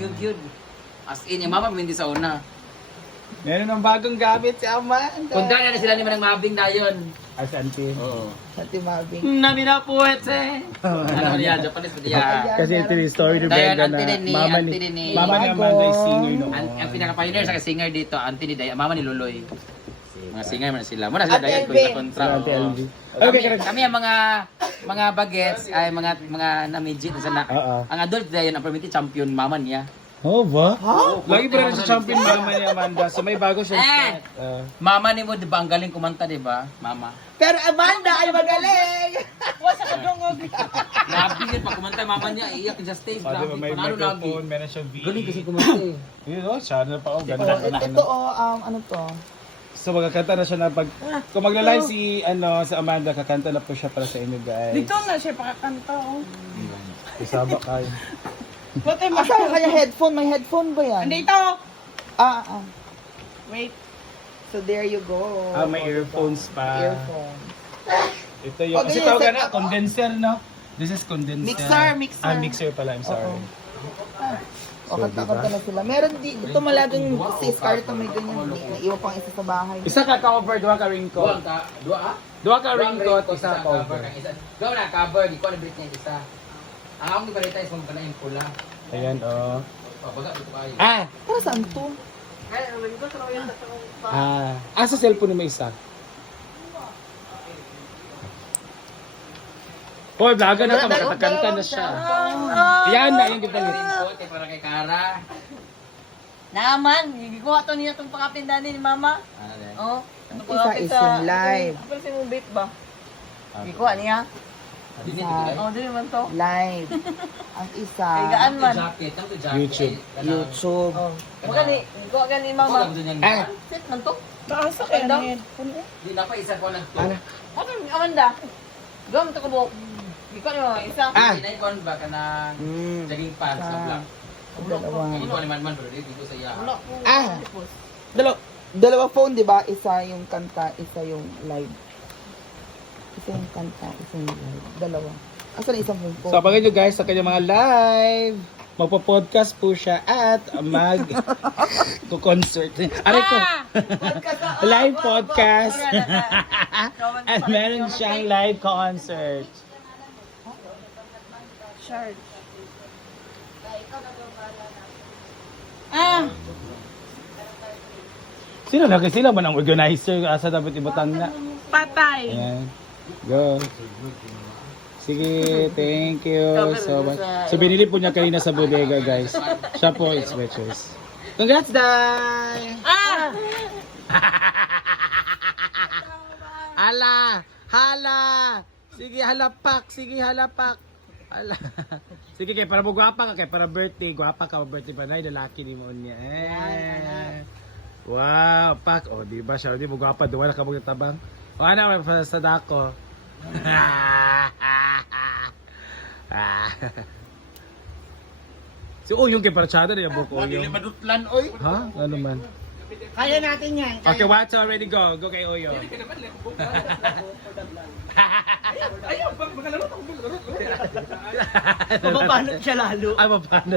Yun, yun. As in, yung mama hindi sa una. Meron ng bagong gamit si Amanda. Kung dahil na sila ni Manang Mabing na yun. Asante. Oo. Sa timabing. Nami na po, eh. Ano yan, Japanese pa diya. Kasi ito yung story ni Dahil Brenda auntie na din ni- mama ni, auntie din ni- mama ni Amanda is singer noon. Ang, ang pinaka-pioneer sa singer dito, auntie ni Daya, mama ni Luloy. Mga singer man sila. Muna sila Ate Daya LB. kontra kontra. Sa Ate. LB. Kami, Okay, correct. kami ang mga mga bagets ay mga mga namidjit sa na. Oo. Ang adult Daya ang permitted champion mama niya. Oh, ba? Ha? Lagi pa rin sa champion mama ni Amanda. So may bago siyang Eh! start. Ah. Mama ni mo, di ba? Ang galing kumanta, di ba? Mama. Pero Amanda ay magaling! Wasa ka dungog. Nabigil pa kumanta, mama niya, iyak sa stage. Ba, Grabe, may microphone, meron siyang V. Galing kasi kumanta eh. Yun, oh, channel pa. Oh, ganda. ito, ito oh, um, ano to? So magkakanta na siya na pag... Kung magla-live si, ano, si Amanda, kakanta na po siya para sa inyo, guys. Dito na siya pakakanta, oh. Isaba kayo. Buti mo. Asa kanya headphone? May headphone ba yan? Andito. Ah, ah. Wait. So there you go. Ah, may earphones pa. Earphone. Ito yung... Oh, Kasi tawag na, condenser, no? This is condenser. Mixer, mixer. Ah, mixer pala. I'm sorry. O, kanta-kanta na sila. Meron di, dito malagang si Scarlett may ganyan. Di, naiwan pang isa sa bahay. Isa ka cover, duha ka Dua raincoat. ka, dua ah? Duha ka Dua raincoat, raincoat, isa cover. cover. isa. Na, cover. Di ko alam Britney yung isa. Ang akong di balita is mga yung pula. Ayan, oh. Oh, baga, dito kayo. Ah! Para saan to? Ah, ah sa cellphone mo isa. Hoy, vlogger na ka, makakanta na siya. Yan na, yung. Raincoat, eh, para kay Kara. Naman, giguha to niya itong pakapindahan ni Mama. Ano din? Oh. Ang isa is yung live. Ano si mo bait ba? Giguha niya. Oh, di man to. Live. Ang isa, Ay, gaan man. YouTube. YouTube. Oh. Magani, giguha gani Wala Mama. Ah. Sit man to. Taasa kaya na Di na pa isa ko lang to. Ano? Ano, Amanda? Gawin to ko buhok. Giguha niyo, isa. Ah. Di na ikon ba ka ng Mm. jogging pants sa Ah. black. Dalawa. Ito ni man man bro, dito sa iya. Wala po. Ah. Dalawa, dalawa phone, di ba? Isa yung kanta, isa yung live. Isa yung kanta, isa yung live. Dalawa. Asan ang isang phone ko? So, abangan nyo guys sa kanyang mga live. Magpo-podcast po siya at mag concert. Aray ko. live podcast. at meron siyang live concert. Charge. Ah! Sino na? Sino man ang organizer? Asa dapat ibutang na? Patay! Ayan. Go. Sige, thank you so much. So, binili po niya kanina sa bodega, guys. Siya po, it's my choice. Congrats, Day! Ah! Hala! Hala! Sige, halapak! Sige, halapak! Hala. Sige, kay para mo gwapa ka, kay para birthday, gwapa ka, birthday pa na, lalaki ni mo niya. Eh. Wow, pak. Oh, di ba siya, di mo gwapa, duwa na ka mo tabang. O ano, para sa dako. si Uyong kay Parchada na yung buko Uyong. madutlan oy. Ha? Ano man? Kaya natin yan. Okay, what's already go? Go kay Uyong. Papabanot siya lalo. Ay, paano?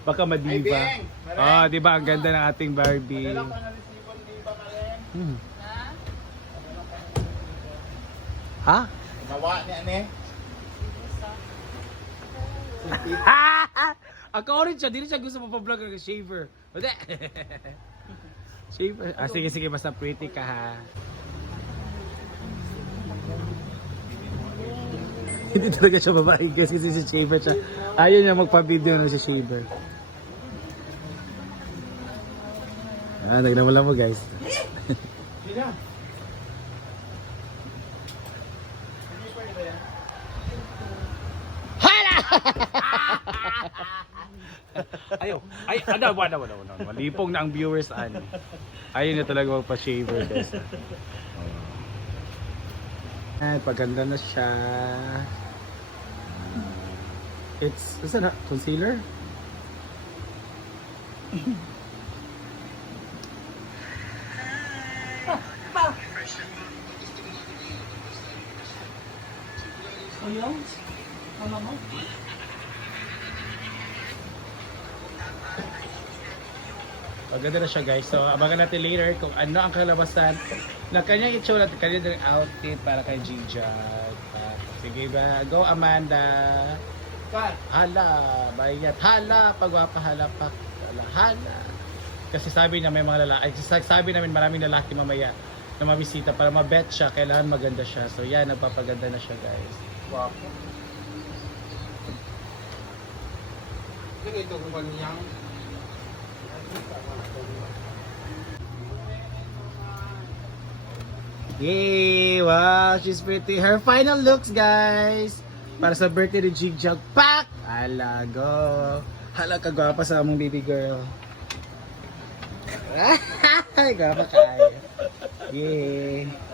Baka madiba. Oh, di ba ang ganda ng ating Barbie? Hmm. Ha? Nawa ni ane. Ako rin siya, di rin siya gusto mo pa-vlog ng shaver. Hindi. shaver. Ah, sige, sige, basta pretty ka ha. Hindi talaga siya babae guys kasi si shaver siya. Ayaw niya magpa-video na si shaver. Ah, nagnamala mo guys. Ayaw. ano, wala, wala, wala. Malipong na ang viewers, ano. Ayaw na talaga magpa-shaver, guys. At paganda na siya. It's, is na? Concealer? Maganda na siya guys. So abangan natin later kung ano ang kalabasan na kanyang itsura at kanyang outfit para kay G-Jug. Ah, sige ba? Go Amanda! Hala! Bayat! Hala! Pagwapa hala pak! Hala! Hala! Kasi sabi niya may mga lalaki, sabi namin maraming lalaki mamaya na mabisita para mabet siya, kailangan maganda siya. So yan, nagpapaganda na siya guys. Yay! Wow, she's pretty. Her final looks, guys! Para sa birthday ni Jig Jug Pack! Ala, go! Hala, kagwapa sa among baby girl. Ay, gwapa kayo. Yay!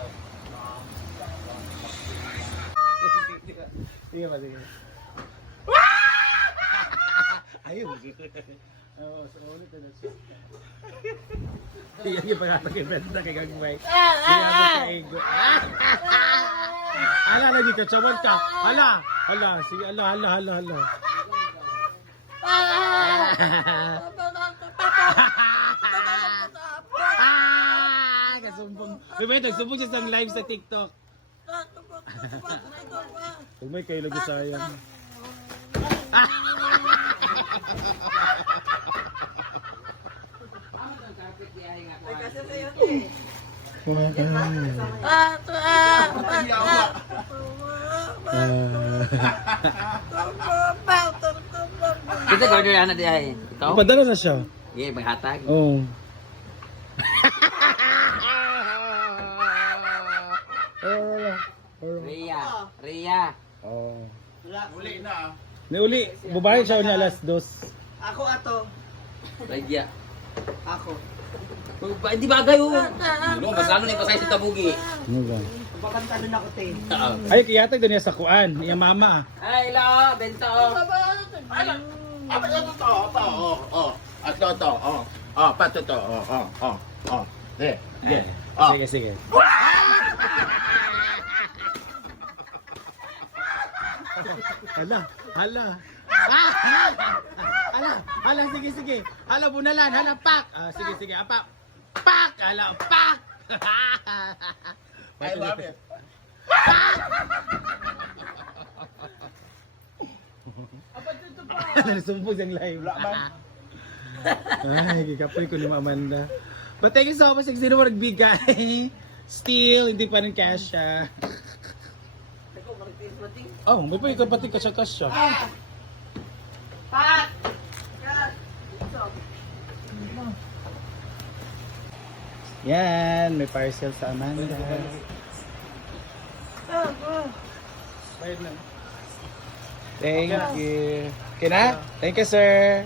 Sige pa, sige. Ayun. Oo, sa ulit na siya. Iyan yung pagkakagibenta kay Gagmay. Iyan mo sa ego. Ala na dito, sabon ka. Ala, ala, sige, ala, ala, ala, ala. Ah, kasumbong. Wait, wait, nagsumbong siya sa live sa TikTok. Kung may kayo lagi sayang. Kita ko order ana di ay. Ikaw? Padala na siya. Yeah, maghatag. Oo. Ria, Ria. Oh. Uli na. Ni uli, bubayan siya niya alas dos. Ako ato. Ria. Ako. Ba, hindi bagay oh. Ano, magkano na ipasay sa tabugi? Ano ba? Bakanta doon ako te. Ay, kiyatag doon niya sa kuan. Iya mama. Ay, la, benta oh. Apa ito to? Apa? Oh, oh. Ato to. Oh. Oh, pato to. Oh, oh, oh. Oh. De. De. Oh. Sige, sige. Hala, hala. Ah! Hala, hala, sige, sige. Hala, bunalan, hala, pak. Ah, sige, sige, apa. Pak! Hala, pak! I love it. Nasumpog ang live. Ay, gikapoy ko ni Amanda. But thank you so much kung sino mo nagbigay. Still, hindi pa rin cash siya. Oh, may pa ikaw pati kasya kasya. Yan, may parcel sa Amanda. Thank you. Okay na? Thank you, sir.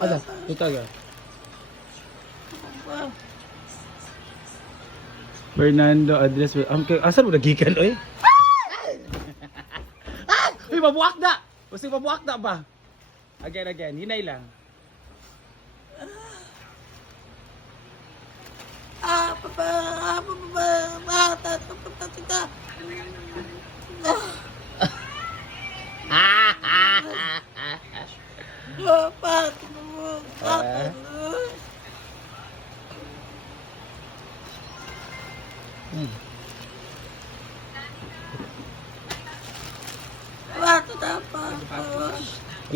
Ala, ito Fernando address um, kay asan mo nagikan oy? ah! Uy, mabuak na. Gusto mabuak na ba? Again, again. Hinay lang. Ah.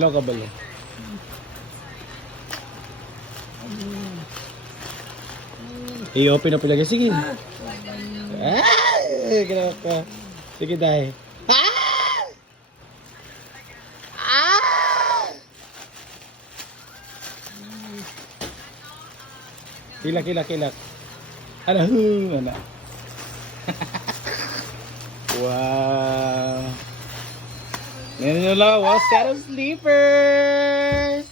Hello, kabalo. I-open na pala. Sige. Ah! Grabe ka. Sige, dahil. Ah! Ah! Kilak, kilak, kilak. Ano? Ano? wow. Meron yung lawa, set of sleepers!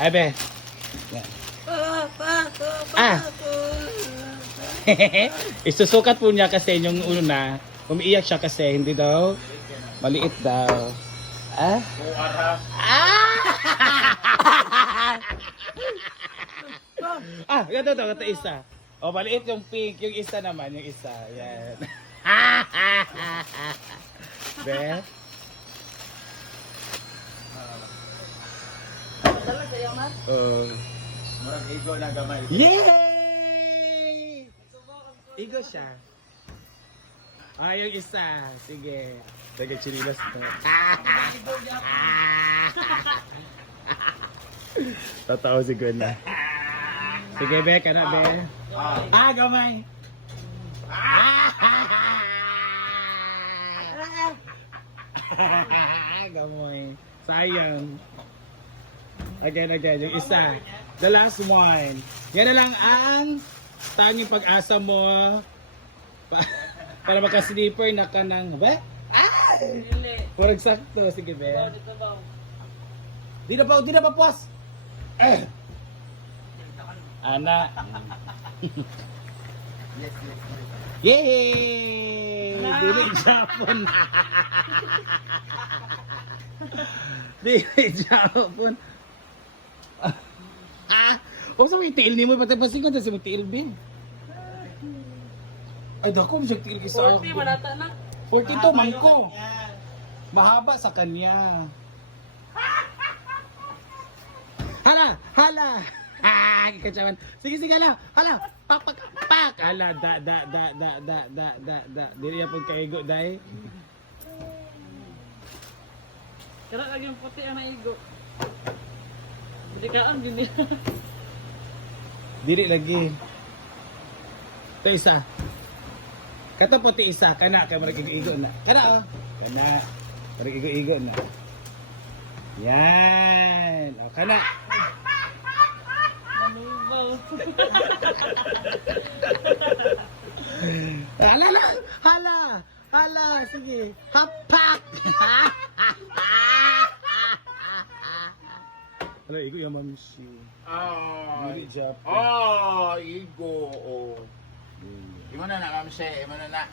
Ay, be. Ah! Isusukat po niya kasi yung ulo na umiiyak siya kasi hindi daw maliit daw. Ah? Ah! ah, ganito daw, ganito isa. O, maliit yung pink, yung isa naman, yung isa. Yan. Be? Talaga yung mas. Oh. Murag ego na gamay. Yay! Igo siya. Ah, yung isa. Sige. Sige, chinilas to. Totoo si Gwen na. Sige, Be, ka na, Be. Ah. Ah, gamay. Gamoy. Sayang. Again, again. Yung isa. The last one. Yan na lang ang tanging pag-asa mo pa, para maka-sleeper na ka ng... Ba? Ah! Purag sakto. Sige, Be. Dito daw. Di na pa, di na pa puas. Eh. Ana. Yay! Dili Japon. Dili Japon. Ah, o sa may tiil ni mo pati pasing ko sa may tiil bin. Ay dako mo siya tiil kisa. 40 manata na. 42 man ko. Mahaba sa kanya. Hala! Hala! Ah, kacauan. Sige, sige, hala! Hala! Pak, pak, pak! Hala, da, da, da, da, da, da, da, da. Dili yan po kaigo, day. Kaya lagi yung puti ang naigo. Hindi ka ang gini. Dili lagi. Ito isa. Kato puti isa. Kana, kaya marag igo na. Kana, oh. Kana. Marag igo na. Yan. O, kana. Hala na! Hala! Hala! Sige! Hapak! Hala, igo yung mamsi. Ah. Dili Japan. Oh, ego. Oh. Imo na na, ma'am She. Imo na na.